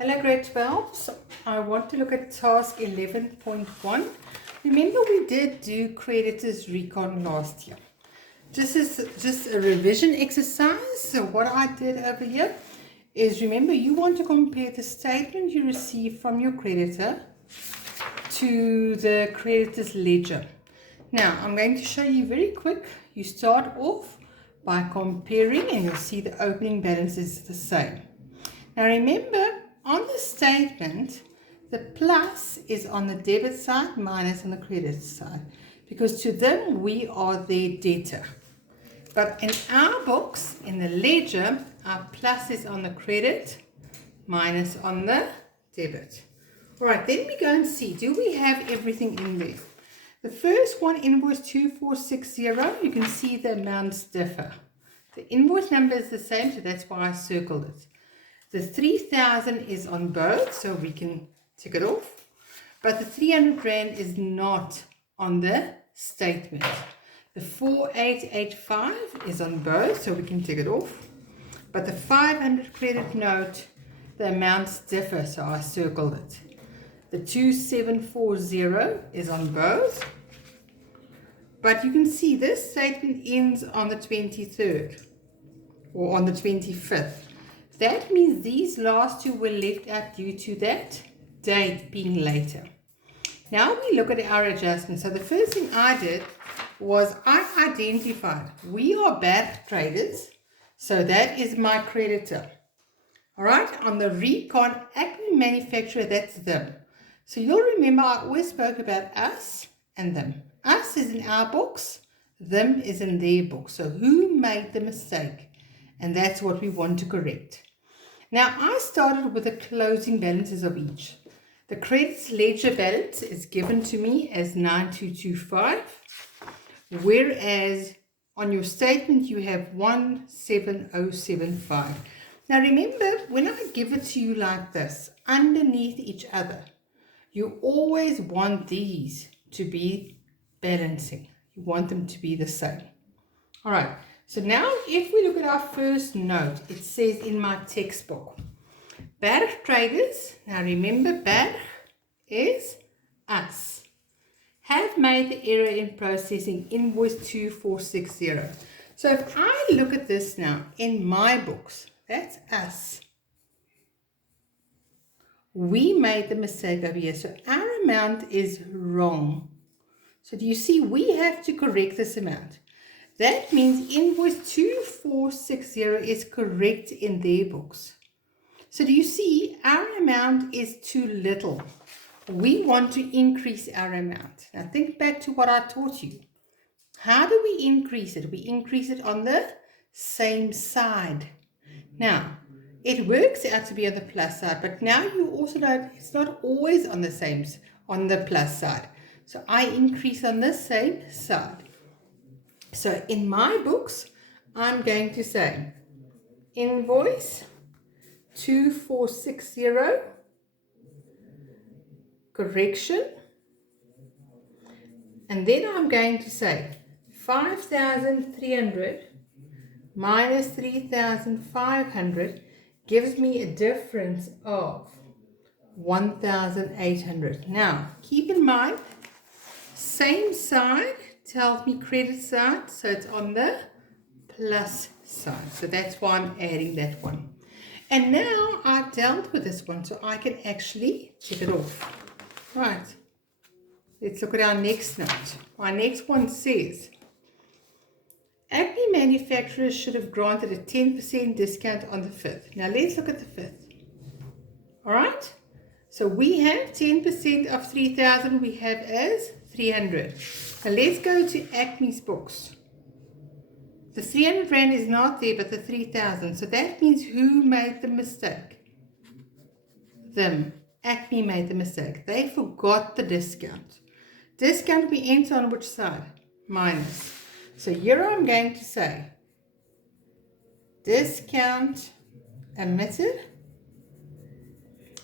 Hello grade 12, so I want to look at task 11.1. Remember we did do creditors recon last year. This is just a revision exercise. So what I did over here is, remember, you want to compare the statement you receive from your creditor to the creditor's ledger. Now I'm going to show you very quick. You start off by comparing and you'll see the opening balance is the same. Now remember, on the statement, the plus is on the debit side, minus on the credit side, because to them we are their debtor. But in our books, in the ledger, our plus is on the credit, minus on the debit. All right, then we go and see, do we have everything in there? The first one, invoice 2460, you can see the amounts differ. The invoice number is the same, so that's why I circled it. The 3,000 is on both, so we can tick it off. But the 300 Rand is not on the statement. The 4885 is on both, so we can tick it off. But the 500 credit note, the amounts differ, so I circled it. The 2740 is on both. But you can see this statement ends on the 23rd or on the 25th. That means these last two were left out due to that date being later. Now we look at our adjustments. So the first thing I did was I identified we are bad traders. So that is my creditor. All right. On the recon Acme manufacturer, that's them. So you'll remember I always spoke about us and them. Us is in our books. Them is in their books. So who made the mistake? And that's what we want to correct. Now, I started with the closing balances of each. The credits ledger balance is given to me as 9225, whereas on your statement you have 17075. Now, remember, when I give it to you like this, underneath each other, you always want these to be balancing. You want them to be the same. All right. So now if we look at our first note, it says in my textbook, Berg traders, now remember Berg is us, have made the error in processing invoice 2460. So if I look at this now in my books, that's us. We made the mistake over here. So our amount is wrong. So do you see we have to correct this amount? That means invoice 2460 is correct in their books. So do you see our amount is too little? We want to increase our amount. Now think back to what I taught you. How do we increase it? We increase it on the same side. Now, it works out to be on the plus side, but now you also know it's not always on the same, on the plus side. So I increase on the same side. So in my books, I'm going to say invoice 2460, correction, and then I'm going to say 5,300 minus 3,500 gives me a difference of 1,800. Now, keep in mind, same side tells me credit side, so it's on the plus side. So that's why I'm adding that one. And now I've dealt with this one, so I can actually check it off. Right. Let's look at our next note. Our next one says, Acme manufacturers should have granted a 10% discount on the 5th. Now let's look at the 5th. All right. So we have 10% of 3,000 we have as 300. Now let's go to Acme's books. The 300 Rand is not there, but the 3,000. So that means who made the mistake? Them. Acme made the mistake. They forgot the discount. Discount we enter on which side? Minus. So here I'm going to say discount omitted.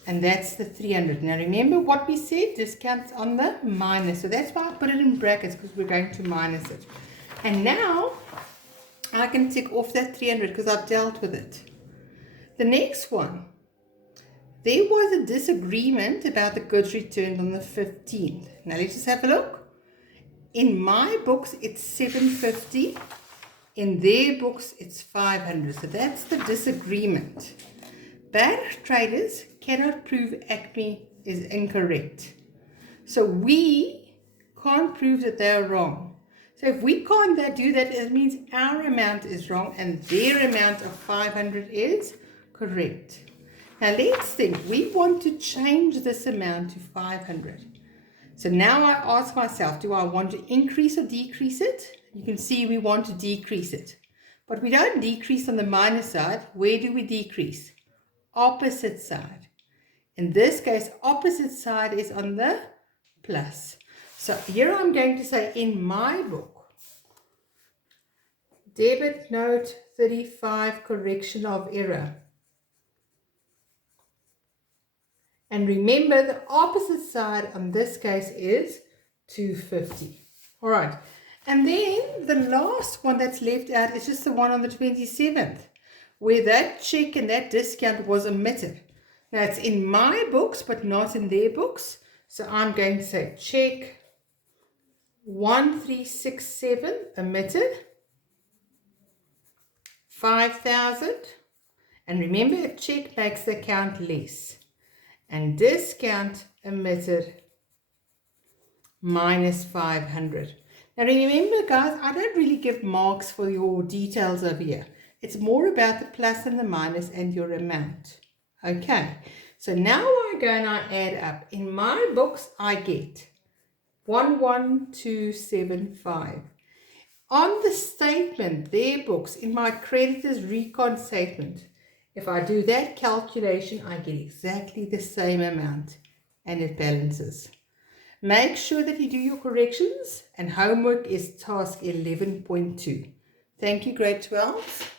And that's the 300. Now remember what we said, discounts on the minus. So that's why I put it in brackets, because we're going to minus it. And now I can tick off that 300 because I've dealt with it. The next one, there was a disagreement about the goods returned on the 15th. Now let's just have a look. In my books, it's 750. In their books, it's 500. So that's the disagreement. Bad traders cannot prove Acme is incorrect. So we can't prove that they're wrong. So if we can't do that, it means our amount is wrong and their amount of 500 is correct. Now let's think. We want to change this amount to 500. So now I ask myself, do I want to increase or decrease it? You can see we want to decrease it. But we don't decrease on the minus side. Where do we decrease? Opposite side. In this case, opposite side is on the plus. So here I'm going to say in my book, debit note 35, correction of error. And remember, the opposite side on this case is 250. All right. And then the last one that's left out is just the one on the 27th, where that check and that discount was omitted. Now, it's in my books, but not in their books. So I'm going to say check 1367 omitted, 5,000. And remember, a check makes the account less. And discount omitted minus 500. Now remember, guys, I don't really give marks for your details over here. It's more about the plus and the minus and your amount. Okay, so now I go and I add up. In my books, I get 11275. On the statement, their books, in my creditors recon statement, if I do that calculation, I get exactly the same amount and it balances. Make sure that you do your corrections, and homework is task 11.2. Thank you, grade 12.